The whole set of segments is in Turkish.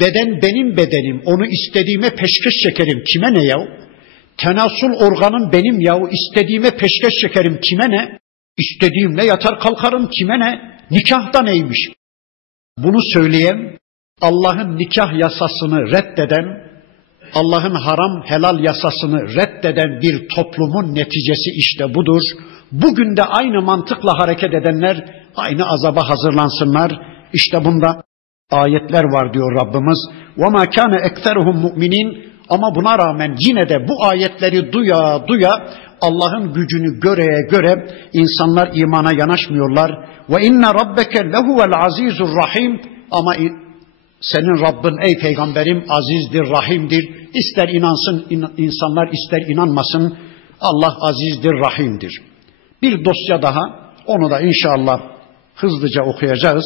Beden benim bedenim. Onu istediğime peşkeş çekerim. Kime ne yahu? Tenasul organım benim yahu. İstediğime peşkeş çekerim. Kime ne? İstediğimle yatar kalkarım. Kime ne? Nikah da neymiş? Bunu söyleyen Allah'ın nikah yasasını reddeden, Allah'ın haram helal yasasını reddeden bir toplumun neticesi işte budur. Bugün de aynı mantıkla hareket edenler aynı azaba hazırlansınlar. İşte bunda ayetler var diyor Rabbimiz. وَمَا كَانَ اَكْثَرُهُمْ مُؤْمِنِينَ Ama buna rağmen yine de bu ayetleri duya duya Allah'ın gücünü göre göre insanlar imana yanaşmıyorlar. Ve inne rabbeke lehuvel azizur rahim ama senin Rabbin ey peygamberim azizdir, rahimdir. İster inansın insanlar ister inanmasın. Allah azizdir, rahimdir. Bir dosya daha onu da inşallah hızlıca okuyacağız.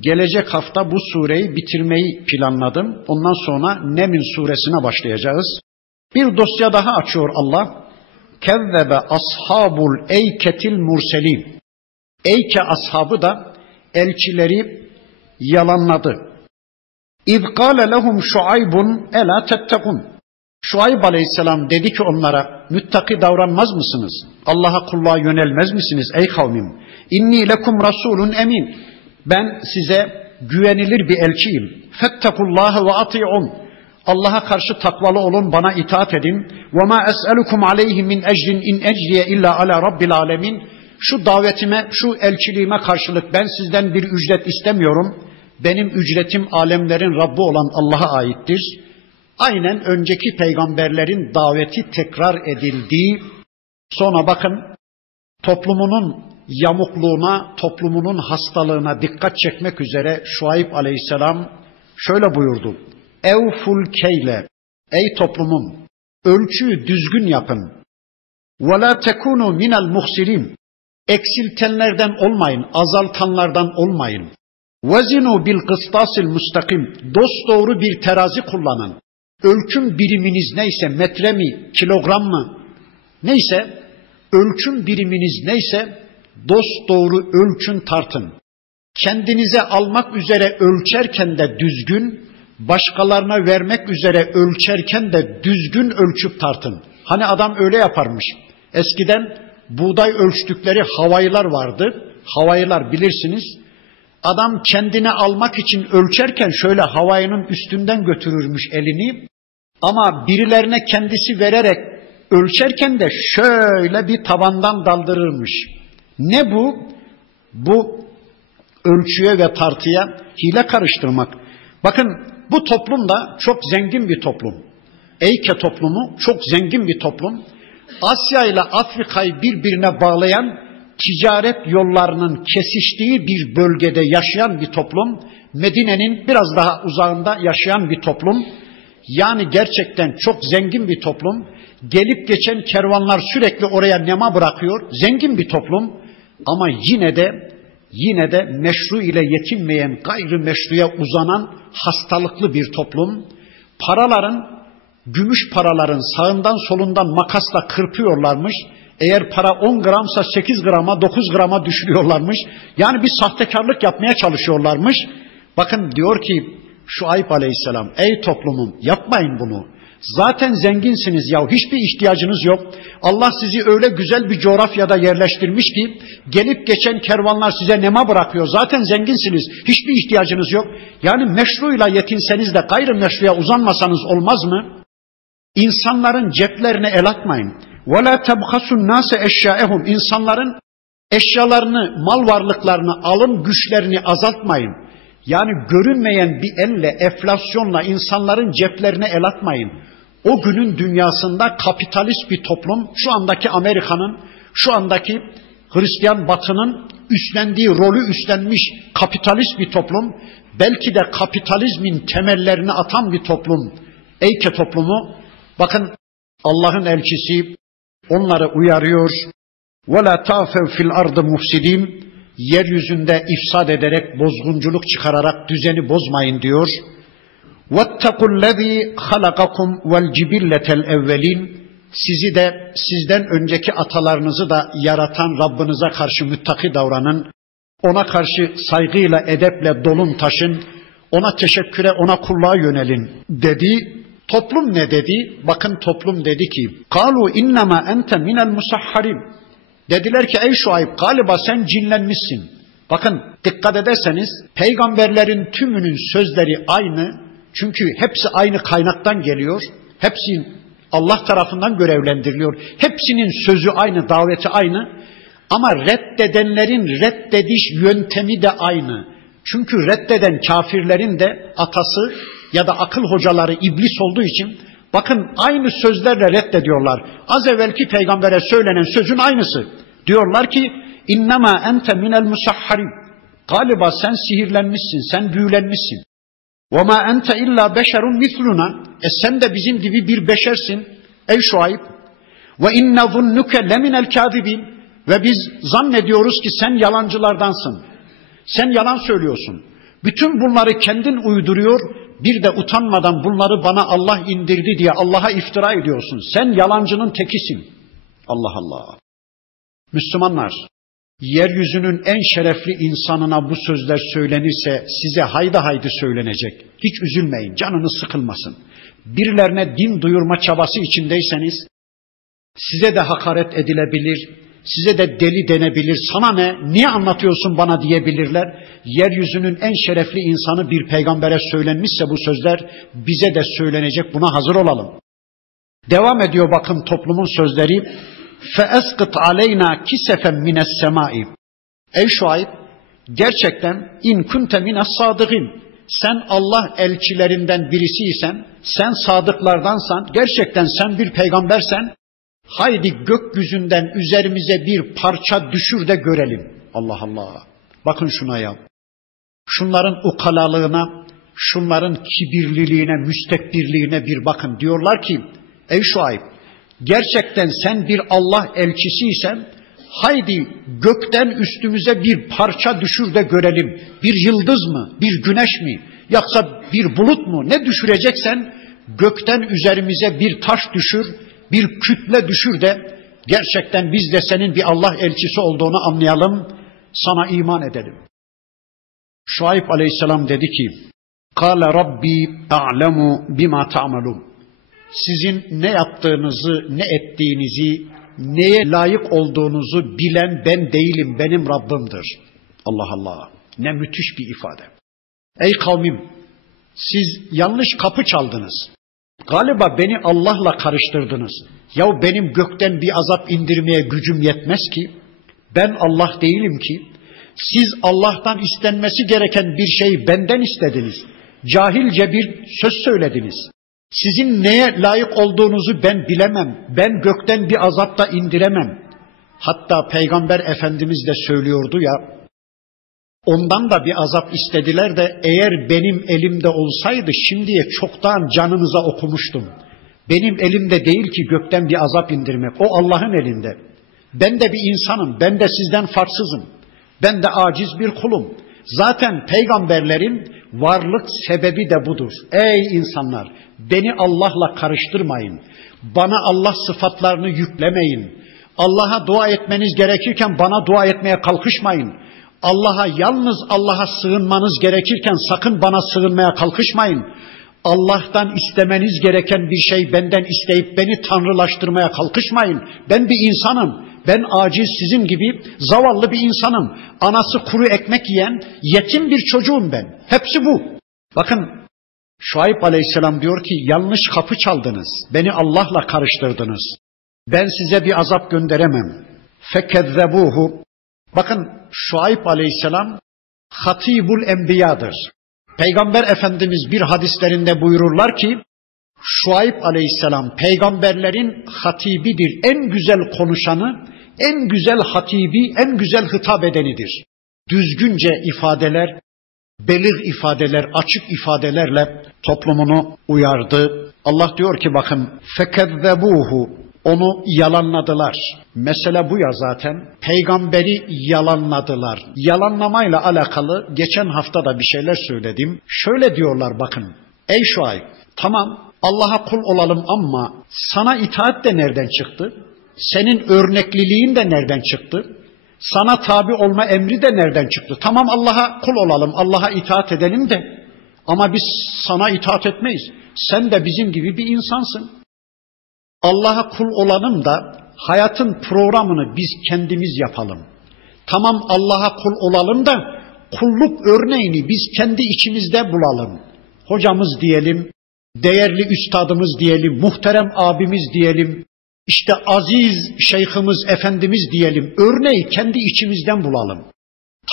Gelecek hafta bu sureyi bitirmeyi planladım. Ondan sonra Nemin suresine başlayacağız. Bir dosya daha açıyor Allah. Kezzebe ashabul eyketil murselin. Eyke ashabı da elçileri yalanladı. İz lehum şuaybun elâ tettekun. Şuayb aleyhisselam dedi ki onlara müttaki davranmaz mısınız? Allah'a kulluğa yönelmez misiniz ey kavmim? İnni lekum rasulun emin. Ben size güvenilir bir elçiyim. Fettekullaha ve ati'un. Allah'a karşı takvalı olun, bana itaat edin. Ve ma es'elukum aleyhi min ecrin in ecriye illa ala rabbil alemin. Şu davetime, şu elçiliğime karşılık ben sizden bir ücret istemiyorum. Benim ücretim alemlerin Rabbi olan Allah'a aittir. Aynen önceki peygamberlerin daveti tekrar edildiği, sonra bakın toplumunun yamukluğuna, toplumunun hastalığına dikkat çekmek üzere Şuayb aleyhisselam şöyle buyurdu. Evful keyle, ey toplumum, ölçüyü düzgün yapın. Ve la tekunu minel muhsirin, eksiltenlerden olmayın, azaltanlardan olmayın. Vezinu bil kıstasil mustakim, dost doğru bir terazi kullanın. Ölçüm biriminiz neyse, metre mi, kilogram mı, neyse, ölçüm biriminiz neyse, dost doğru ölçün tartın. Kendinize almak üzere ölçerken de düzgün, başkalarına vermek üzere ölçerken de düzgün ölçüp tartın. Hani adam öyle yaparmış. Eskiden buğday ölçtükleri havayılar vardı. Havayılar bilirsiniz. Adam kendine almak için ölçerken şöyle havayının üstünden götürürmüş elini. Ama birilerine kendisi vererek ölçerken de şöyle bir tabandan daldırırmış. Ne bu? Bu ölçüye ve tartıya hile karıştırmak. Bakın bu toplum da çok zengin bir toplum. Eyke toplumu çok zengin bir toplum. Asya ile Afrika'yı birbirine bağlayan ticaret yollarının kesiştiği bir bölgede yaşayan bir toplum. Medine'nin biraz daha uzağında yaşayan bir toplum. Yani gerçekten çok zengin bir toplum. Gelip geçen kervanlar sürekli oraya nema bırakıyor. Zengin bir toplum. Ama yine de yine de meşru ile yetinmeyen, gayrı meşruya uzanan hastalıklı bir toplum. Paraların, gümüş paraların sağından solundan makasla kırpıyorlarmış. Eğer para 10 gramsa 8 grama, 9 grama düşürüyorlarmış. Yani bir sahtekarlık yapmaya çalışıyorlarmış. Bakın diyor ki şu Ayıp Aleyhisselam, ey toplumum yapmayın bunu. Zaten zenginsiniz ya hiçbir ihtiyacınız yok. Allah sizi öyle güzel bir coğrafyada yerleştirmiş ki gelip geçen kervanlar size nema bırakıyor. Zaten zenginsiniz. Hiçbir ihtiyacınız yok. Yani meşruyla yetinseniz de gayrı meşruya uzanmasanız olmaz mı? İnsanların ceplerine el atmayın. وَلَا تَبْخَسُ النَّاسَ eşyaehum. İnsanların eşyalarını, mal varlıklarını, alım güçlerini azaltmayın. Yani görünmeyen bir elle, enflasyonla insanların ceplerine el atmayın. O günün dünyasında kapitalist bir toplum, şu andaki Amerika'nın, şu andaki Hristiyan batının üstlendiği rolü üstlenmiş kapitalist bir toplum, belki de kapitalizmin temellerini atan bir toplum, Eyke toplumu, bakın Allah'ın elçisi onları uyarıyor. وَلَا تَعْفَوْ فِي الْأَرْضِ مُفْسِدِينَ Yeryüzünde ifsad ederek, bozgunculuk çıkararak düzeni bozmayın diyor. وَاتَّقُوا الَّذ۪ي خَلَقَكُمْ وَالْجِبِلَّةَ الْاَوَّلِينَ Sizi de sizden önceki atalarınızı da yaratan Rabbinize karşı müttaki davranın. Ona karşı saygıyla, edeple dolun taşın. Ona teşekküre, ona kulluğa yönelin dedi. Toplum ne dedi? Bakın toplum dedi ki, "Kalu innema ente minel musahharin." Dediler ki ey Şuayb galiba sen cinlenmişsin. Bakın dikkat ederseniz peygamberlerin tümünün sözleri aynı. çünkü hepsi aynı kaynaktan geliyor. Hepsi Allah tarafından görevlendiriliyor. Hepsinin sözü aynı, daveti aynı. Ama reddedenlerin reddediş yöntemi de aynı. Çünkü reddeden kafirlerin de atası ya da akıl hocaları iblis olduğu için bakın aynı sözlerle reddediyorlar. Az evvelki peygambere söylenen sözün aynısı. Diyorlar ki innema ente minel musahharin. Galiba sen sihirlenmişsin, sen büyülenmişsin. Ma ente illa beşerun misluna. E sen de bizim gibi bir beşersin ey Şuayb. İnne zunnuke leminel kâzibin. Ve biz zannediyoruz ki sen yalancılardansın. Sen yalan söylüyorsun. Bütün bunları kendin uyduruyor, bir de utanmadan bunları bana Allah indirdi diye Allah'a iftira ediyorsun. Sen yalancının tekisin. Allah Allah. Müslümanlar, yeryüzünün en şerefli insanına bu sözler söylenirse size hayda haydi söylenecek. Hiç üzülmeyin, canınız sıkılmasın. Birilerine din duyurma çabası içindeyseniz size de hakaret edilebilir, size de deli denebilir. Sana ne? Niye anlatıyorsun bana diyebilirler. Yeryüzünün en şerefli insanı bir peygambere söylenmişse bu sözler bize de söylenecek. Buna hazır olalım. Devam ediyor bakın toplumun sözleri. فَاَسْقِطْ عَلَيْنَا كِسَفًا مِنَ السَّمَاءِ Ey Şuayb, gerçekten in kunte mine sadıgin. Sen Allah elçilerinden birisiysen, sen sadıklardansan, gerçekten sen bir peygambersen, haydi gökyüzünden üzerimize bir parça düşür de görelim. Allah Allah. Bakın şuna ya. Şunların ukalalığına, şunların kibirliliğine, müstekbirliğine bir bakın. Diyorlar ki, ey Şuayb, gerçekten sen bir Allah elçisiysen haydi gökten üstümüze bir parça düşür de görelim. Bir yıldız mı, bir güneş mi, yoksa bir bulut mu ne düşüreceksen gökten üzerimize bir taş düşür, bir kütle düşür de gerçekten biz de senin bir Allah elçisi olduğunu anlayalım, sana iman edelim. Şuayb aleyhisselam dedi ki, Kale Rabbi a'lemu bima ta'malun sizin ne yaptığınızı, ne ettiğinizi, neye layık olduğunuzu bilen ben değilim, benim Rabbimdir. Allah Allah. Ne müthiş bir ifade. Ey kavmim, siz yanlış kapı çaldınız. Galiba beni Allah'la karıştırdınız. Ya benim gökten bir azap indirmeye gücüm yetmez ki. Ben Allah değilim ki. Siz Allah'tan istenmesi gereken bir şeyi benden istediniz. Cahilce bir söz söylediniz. Sizin neye layık olduğunuzu ben bilemem. Ben gökten bir azap da indiremem. Hatta Peygamber Efendimiz de söylüyordu ya, ondan da bir azap istediler de eğer benim elimde olsaydı şimdiye çoktan canınıza okumuştum. Benim elimde değil ki gökten bir azap indirmek. O Allah'ın elinde. Ben de bir insanım. Ben de sizden farksızım. Ben de aciz bir kulum. Zaten peygamberlerin varlık sebebi de budur. Ey insanlar, beni Allah'la karıştırmayın. Bana Allah sıfatlarını yüklemeyin. Allah'a dua etmeniz gerekirken bana dua etmeye kalkışmayın. Allah'a yalnız Allah'a sığınmanız gerekirken sakın bana sığınmaya kalkışmayın. Allah'tan istemeniz gereken bir şey benden isteyip beni tanrılaştırmaya kalkışmayın. Ben bir insanım. Ben aciz sizin gibi zavallı bir insanım. Anası kuru ekmek yiyen yetim bir çocuğum ben. Hepsi bu. Bakın Şuayb aleyhisselam diyor ki yanlış kapı çaldınız. Beni Allah'la karıştırdınız. Ben size bir azap gönderemem. Fekezzebuhu. Bakın Şuayb aleyhisselam hatibul enbiyadır. Peygamber Efendimiz bir hadislerinde buyururlar ki Şuayb aleyhisselam peygamberlerin hatibidir. En güzel konuşanı, en güzel hatibi, en güzel hitap edenidir. Düzgünce ifadeler, belir ifadeler, açık ifadelerle toplumunu uyardı. Allah diyor ki bakın fekezzebuhu onu yalanladılar. Mesele bu ya zaten. Peygamberi yalanladılar. Yalanlamayla alakalı geçen hafta da bir şeyler söyledim. Şöyle diyorlar bakın. Ey Şuayb tamam Allah'a kul olalım ama sana itaat de nereden çıktı? Senin örnekliliğin de nereden çıktı? Sana tabi olma emri de nereden çıktı? Tamam Allah'a kul olalım, Allah'a itaat edelim de Ama biz sana itaat etmeyiz. Sen de bizim gibi bir insansın. Allah'a kul olalım da hayatın programını biz kendimiz yapalım. Tamam Allah'a kul olalım da kulluk örneğini biz kendi içimizde bulalım. Hocamız diyelim, değerli üstadımız diyelim, muhterem abimiz diyelim, işte aziz şeyhimiz, efendimiz diyelim, örneği kendi içimizden bulalım.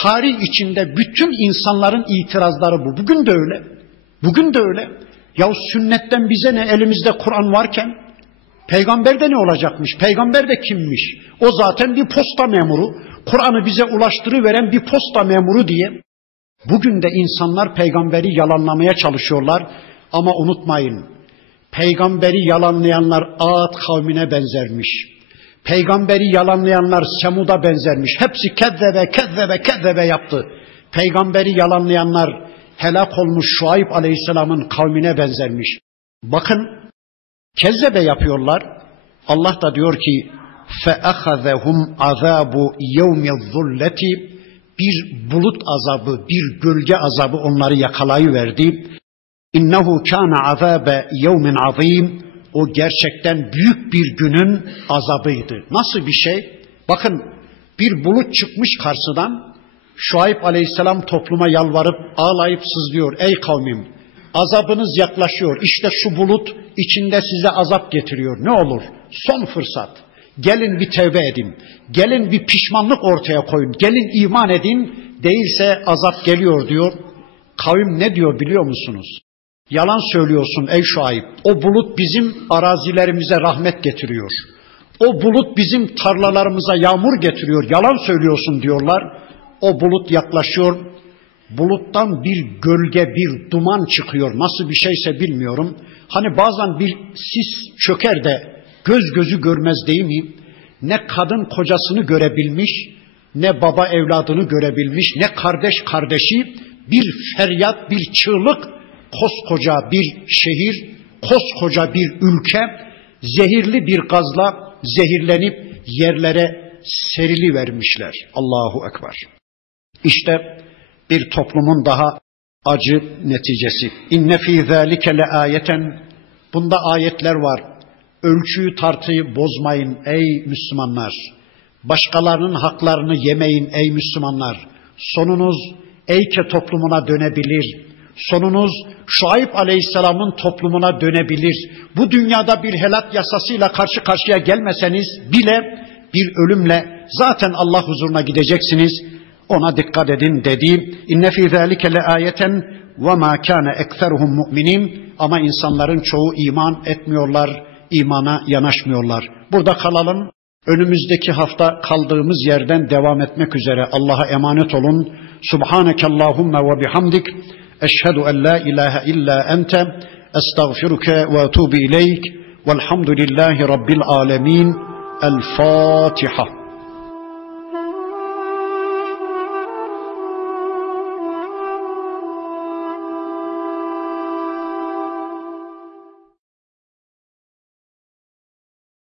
Tarih içinde bütün insanların itirazları bu. Bugün de öyle. Bugün de öyle. Ya sünnetten bize ne elimizde Kur'an varken peygamber de ne olacakmış? Peygamber de kimmiş? O zaten bir posta memuru. Kur'an'ı bize ulaştırıveren bir posta memuru diye. Bugün de insanlar peygamberi yalanlamaya çalışıyorlar. Ama unutmayın. Peygamberi yalanlayanlar Ağat kavmine benzermiş. Peygamberi yalanlayanlar Semud'a benzermiş. Hepsi kezzebe, kezzebe, kezzebe yaptı. Peygamberi yalanlayanlar helak olmuş Şuayb Aleyhisselam'ın kavmine benzermiş. Bakın kezzebe yapıyorlar. Allah da diyor ki فَأَخَذَهُمْ عَذَابُ يَوْمِ الظُّلَّةِ Bir bulut azabı, bir gölge azabı onları yakalayıverdi. İnnehu kana azabe yevmin azim. O gerçekten büyük bir günün azabıydı. Nasıl bir şey? Bakın bir bulut çıkmış karşıdan. Şuayb aleyhisselam topluma yalvarıp ağlayıp sızlıyor. Ey kavmim azabınız yaklaşıyor. İşte şu bulut içinde size azap getiriyor. Ne olur? Son fırsat. Gelin bir tevbe edin. Gelin bir pişmanlık ortaya koyun. Gelin iman edin. Değilse azap geliyor diyor. Kavim ne diyor biliyor musunuz? Yalan söylüyorsun ey Şuayb. O bulut bizim arazilerimize rahmet getiriyor. O bulut bizim tarlalarımıza yağmur getiriyor. Yalan söylüyorsun diyorlar. O bulut yaklaşıyor. Buluttan bir gölge, bir duman çıkıyor. Nasıl bir şeyse bilmiyorum. Hani bazen bir sis çöker de göz gözü görmez değil mi? Ne kadın kocasını görebilmiş, ne baba evladını görebilmiş, ne kardeş kardeşi bir feryat, bir çığlık koskoca bir şehir, koskoca bir ülke zehirli bir gazla zehirlenip yerlere serili vermişler. Allahu ekber. İşte bir toplumun daha acı neticesi. İnne fî zâlike le ayeten. Bunda ayetler var. Ölçüyü tartıyı bozmayın ey Müslümanlar. Başkalarının haklarını yemeyin ey Müslümanlar. Sonunuz Eyke toplumuna dönebilir sonunuz Şuayb Aleyhisselam'ın toplumuna dönebilir. Bu dünyada bir helak yasasıyla karşı karşıya gelmeseniz bile bir ölümle zaten Allah huzuruna gideceksiniz. Ona dikkat edin dedi. İnne fî zâlike le ayeten ve mâ kâne ekseruhum mu'minin. Ama insanların çoğu iman etmiyorlar, imana yanaşmıyorlar. Burada kalalım. Önümüzdeki hafta kaldığımız yerden devam etmek üzere Allah'a emanet olun. Subhaneke Allahumma ve bihamdik. أشهد أن لا إله إلا أنت أستغفرك وأتوب إليك والحمد لله رب العالمين الفاتحة.